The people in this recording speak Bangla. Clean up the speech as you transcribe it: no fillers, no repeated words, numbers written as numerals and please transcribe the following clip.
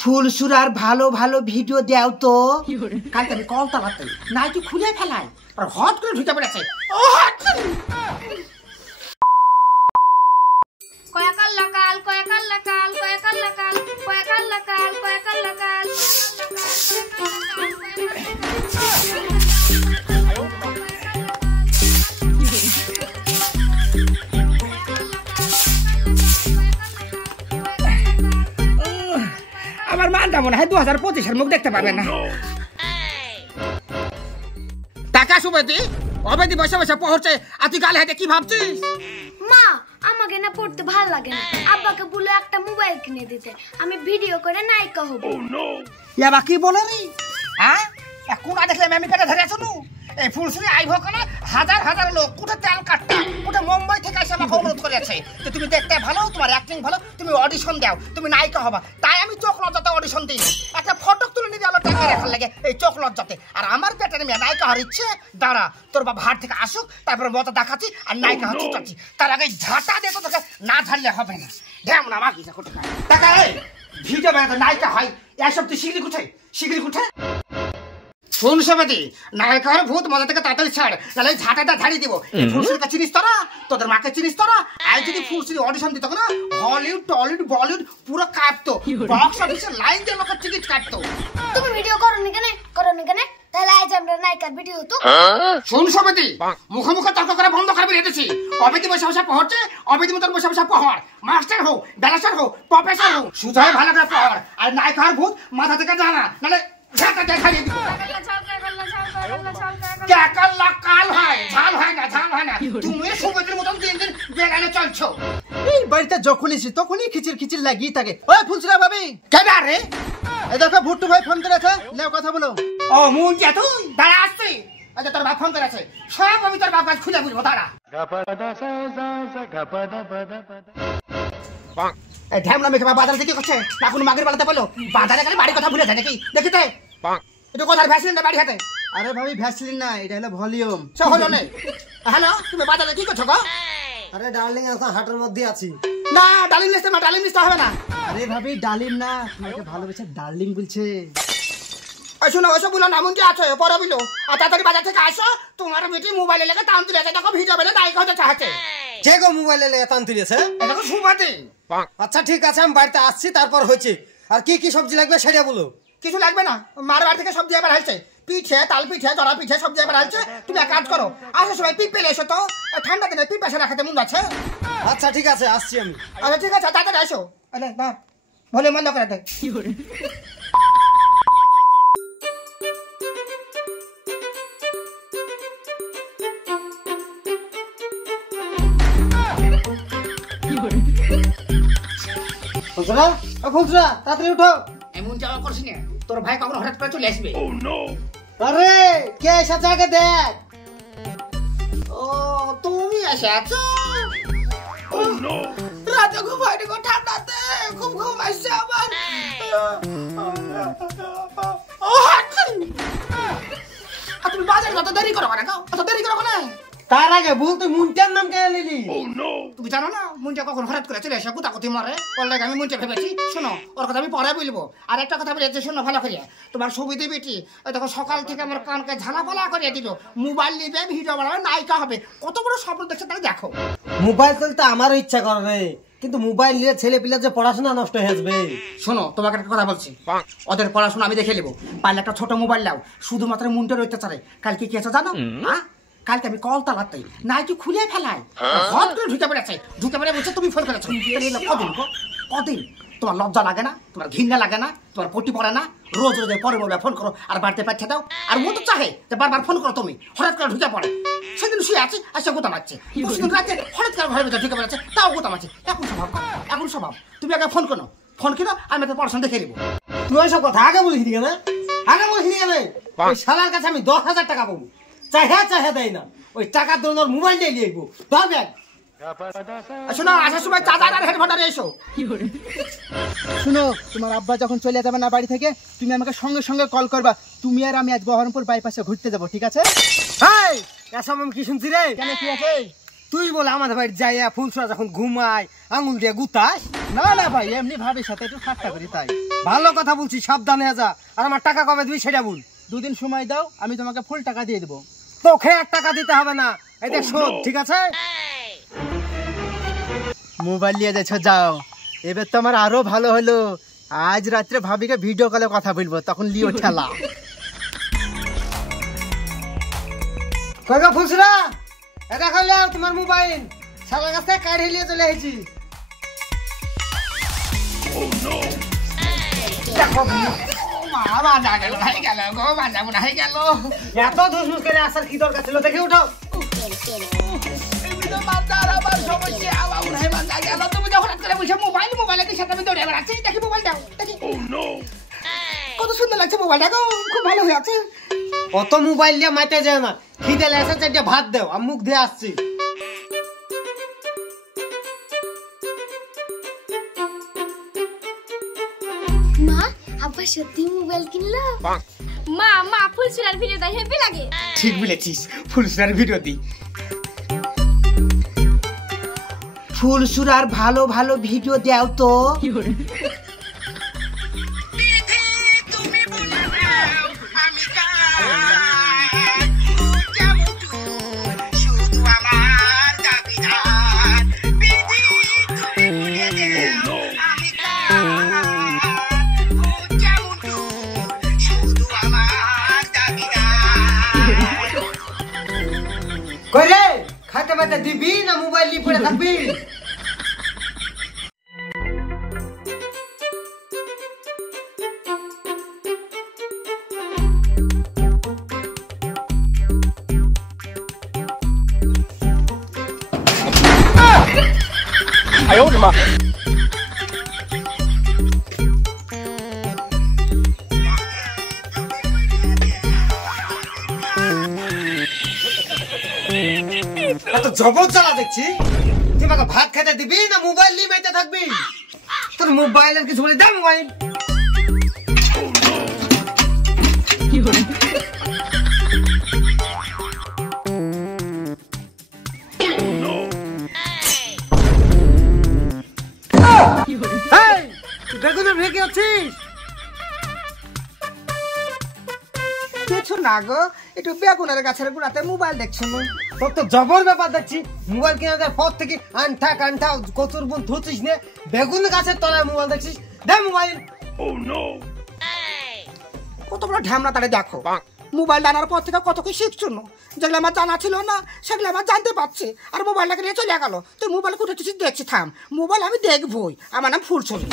ফুলসুরার ভালো ভালো ভিডিও দাও তো। কালকে আমি কল তালাতে না একটু খুলে ফেলাই আর হট করে ঢুকে পড়েছে। আমার মানটা মনে হয় 2025-এর মুখ দেখতে পাবে না। টাকা সুবেদি অবেদি বসে বসে পড়ছে আর তুই গালে হাতে কি ভাবছিস? মা আমাকে না পড়তে ভালো লাগে না, আব্বাকে বলে একটা মোবাইল কিনে দিতে, আমি ভিডিও করে নায়িকা হব। ইয়াবা কি বলে রে? হ্যাঁ কোন দেখলে আমি পেটে ধরে আছো নু? এই ফুলসুরি আইভ কেন হাজার হাজার লোক কোটে তেল কাটটা কোটে মুম্বাই থেকে এসে আমাকে অনুরোধ করেছে যে তুমি দেখতে ভালো, তোমার অ্যাক্টিং ভালো, তুমি অডিশন দাও, তুমি নায়িকা হবা। তাই আমি চোখ লজ্জাতে অডিশন দিই, একটা ফটো তুলে নিয়ে আমার টাকা রাখার লাগে এই চোখ লজ্জাতে। আর আমার পেটের মেয়ে নায়িকা হওয়ার ইচ্ছে, দাঁড়া তোর বাবা হাট থেকে আসুক তারপরে মতো দেখাচ্ছি আর নায়িকা হচ্ছে চাচ্ছি। তার আগে ঝাঁটা দিয়ে তো তোকে না ঝাড়লে হবে না। ঢ্যাম না আমাকে টাকা ভিডিও বানাতে নায়িকা হয় এইসব তুই শিগগিরি কুঠে শিগগিরি কুঠে। শোন সবাদি, নায়িকার ভূত মজা থেকে তাড়াতাড়ি ছাড়, তাহলে ঝাঁটাটা ঝাড়িয়ে দিব। ফুলসুরিকে চিনিস তোরা? তোদের মাকে চিনিস তোরা? আর যদি ফুলসুরি অডিশন দিত না হলিউড টলিউড বলিউড পুরো কাঁপতো, বক্স অফিসে লাইন দিয়ে লোকের টিকিট কাটতো। তুমি ভিডিও করনি কেন তাহলে আজ আমরা নায়িকার ভিডিও হতো। শোন সবাদি, মুখে মুখে তর্ক করে বন্ধ করবি রেখেছি। অবেদি বসে বসে পড়ছে, অবেদি মতন বসে বসে পড়। মাস্টার হোক, ব্যারিস্টার হোক, প্রফেসর হোক, সুধাই ভালো করে পড়। আর নায়িকার ভূত মাথা থেকে জানা নাহলে ঝাঁটা দেখাইয়ে দিব। এই বাড়িতে যখনই তখনই খিচির খিচির লাগিয়ে থাকে। ওই ফুলসুরা ভাবি কেন রে? এই দেখো ভুট্টু ভাই ফোন করেছে, লেও কথা বলো। ও মুঞ্জা তুই দাঁড়া আসছি। আচ্ছা তোর বাপ ফোন করেছে, সব আমি তোর বাপ কাছে খুলে বুঝবো। দাঁড়া ঢ্যামনা মেখে বাজারে থেকে করছে না কোনো মাগের বেলাতে বলো বাজারে গেলে বাড়ির কথা ভুলে যায় নাকি? দেখিতে একটু কথার ভ্যাসলিন বাড়ি হাতে। আরে ভাবি ভ্যাসলিন না, এটা হলো ভলিউম। হলো না। হ্যালো তুমি বাজারে কি করছো গো? আরে ডার্লিং এখন হাটের মধ্যে আছি। না ডালিম লিস্টে না, ডালিম লিস্টে হবে না। আরে ভাবি ডালিম না, তোমাকে ভালোবেসে ডার্লিং বলছে। শোনো ওসব বলো না, মুঞ্জা আছো পরে বলো। আর তাড়াতাড়ি বাজার থেকে আসো, তোমার বেটি মোবাইলে লেগে টান তুলেছে, দেখো ভিডিও বেলে নায়িকা হতে চাচ্ছে। যে গো মোবাইলে লেগে টান তুলেছে? দেখো সুবাদে। আচ্ছা ঠিক আছে, আমি বাড়িতে আসছি তারপর হয়েছে। আর কি কি সবজি লাগবে সেটা বলো। কিছু লাগবে না, মার বাড়ি থেকে সবজি এবার হালছে, পিঠে তাল পিঠে জড়া পিঠে সবজি এবার হালছে। তুমি এক কাজ করো, আসার সময় পিপে এসো তো, ঠান্ডা দিনে পিপে এসে রাখাতে মন আছে। আচ্ছা ঠিক আছে আসছি আমি। আচ্ছা ঠিক আছে তাড়াতাড়ি আসো। আরে না ভলে বন্ধ করে দেয়। ফুলসুরা ও ফুলসুরা তাড়াতাড়ি উঠো। এমন যাওয়া করছি না, তোর ভাই কখন হঠাৎ করে চলে আসবে। আরে কে এসেছে আগে দেখ। ও তুমি এসে আছো? রাতে ঘুম হয়নি গো, ঠান্ডাতে খুব ঘুম আসছে আমার। তুমি বাজারে যত দেরি করো না, অত দেরি করো না। তার আগে বল তুই মুনটার নাম কেন নিলি? তুমি জানো না মুনটা কখন হঠাৎ করে চলে এসে কোথাকথি মারে, ওর লাগে আমি মুনটা ভেবেছি। শোনো ওর কথা আমি পরে বলবো। আর একটা কথা বলে শোনো ভালো করে, তোমার সুবিধে বেটি ওই দেখো সকাল থেকে আমার কানকে ঝালাপালা করে দিল, মোবাইল নিবে ভিডিও বানাবে নায়িকা হবে, কত বড় স্বপ্ন দেখছে তাহলে দেখো। মোবাইল চলতে আমারও ইচ্ছা করে রে, কিন্তু মোবাইল নিয়ে ছেলে পিলা যে পড়াশোনা নষ্ট হয়ে যাবে। শোনো তোমাকে একটা কথা বলছি, ওদের পড়াশোনা আমি দেখে নেবো। পারলে একটা ছোট মোবাইল নাও, শুধুমাত্র মুনটা রইতে চারে। কালকে কি আছে জানো? হ্যাঁ কালকে আমি কল তালাতে না একটু খুলে ফেলাই হট করে ঢুকে পড়েছে। ঢুকে পড়ে বলছে তুমি ফোন করেছো। কদিন কদিন তোমার লজ্জা লাগে না? তোমার ঘৃণা লাগে না? তোমার পটি পড়ে না? রোজ রোজ পরে বলবে ফোন করো আর বাড়িতে পাঠিয়ে দাও। আর ও তো চাহে যে বারবার ফোন করো, তুমি হঠাৎ করে ঢুকে পড়ে। সেদিন শুয়ে আছে আর সে গোতা মারছে, রাতে হঠাৎ করে ঘরের ভিতরে ঢুকে পড়েছে তাও গোতা মারছে। এখন স্বভাব তুমি আগে ফোন করো, ফোন কিনো আমি তো পড়াশোনা দেখে নিবো। তুই ওইসব কথা আগে বলিস নি কেন? আগে বলিস নি কেন? ওই শালার কাছে আমি 10,000 টাকা পাবো, চাহে দেয় না। ওই টাকার জন্য মোবাইল নিয়ে লিখবো। ধর ব্যাগ। শোনো আসার সময় চার্জার আর হেডফোন আর এসো। শুনো তোমার আব্বা যখন চলে যাবে না বাড়ি থেকে, তুমি আমাকে সঙ্গে সঙ্গে কল করবা। তুমি আর আমি আজ বহরমপুর বাইপাসে ঘুরতে যাবো, ঠিক আছে? এই এসব আমি কি শুনছি রে? কেন কি আছে? তুই বলে আমাদের বাড়ি যাইয়া ফুলসুরা যখন ঘুমায় আঙুল দিয়ে গুতাস? না না ভাই, এমনি ভাবির সাথে একটু ঠাট্টা করি তাই। ভালো কথা বলছি, সাবধানে যা। আর আমার টাকা কবে দিবি সেটা বল। 2 দিন সময় দাও, আমি তোমাকে ফুল টাকা দিয়ে দেবো। তোকে 1 টাকা দিতে হবে না, এই দেখ শোধ, ঠিক আছে? মোবাইল নিয়ে যাচ্ছ, যাও। এবার তো আমার আরো ভালো হলো, আজ রাত্রে ভাবিকে ভিডিও কলে কথা বলবো, তখন লিও ঠেলা। কই গো ফুলসুরা, এটা খাইলে তোমার মোবাইল শালার কাছে কাঢ়ে নিয়ে চলে এসেছি। দেখো মা বাজা গেল হয়ে গেল গো, বাজা বুনা হয়ে গেল। এত ধুসমুস করে আসার কি দরকার ছিল? দেখে উঠাও। তুমি যখন হাত করে বলছো মোবাইলের সাথে আমি দৌড়ে বেড়াচ্ছি, দেখি মোবাইল দাও, দেখি। কত সুন্দর লাগছে মোবাইলটা গো, খুব ভালো হয়ে আছে। অত মোবাইল দিয়ে মাইতে যায় না, খিদে লেগেছে, 4টা ভাত দাও, আমি মুখ দিয়ে আসছি। মা আব্বা সত্যি মোবাইল কিনলো? মা ফুলসুরার ভিডিওটা হেভি লাগে। ঠিক বলেছিস, ফুলসুরার ভিডিও দি। ফুলসুরার ভালো ভালো ভিডিও দাও তো। কই রে, খাইতে মাইতে দিবি না মোবাইল নিয়ে পড়ে থাকবি? এত জবর জ্বালা দেখছি। তুই আমাকে ভাত খেতে দিবি না মোবাইল নিয়ে মেতে থাকবি? তোর মোবাইলের কিছু বলে দে মোবাইল। বেগুনের ভেগে আছিস? কিছু না গো, একটু বেগুনের গাছের গোড়াতে মোবাইল দেখছো। তোর তো জবর ব্যাপার দেখছি। মোবাইল কেনার পর থেকে আনঠা কান্ঠা কচুর বোন ধুচিস নে, বেগুন গাছের তলায় মোবাইল দেখছিস। দে মোবাইল। কত বড় ঢ্যামনা তারে দেখো। মোবাইল আনার পর থেকে কত কি শিখছো, যেগুলো আমার জানা ছিল না সেগুলো আমার জানতে পারছি। আর মোবাইলটাকে নিয়ে চলে গেল। তুই মোবাইল কোথায় দেখছি? থাম, মোবাইল আমি দেখবই। আমার নাম ফুলছবি।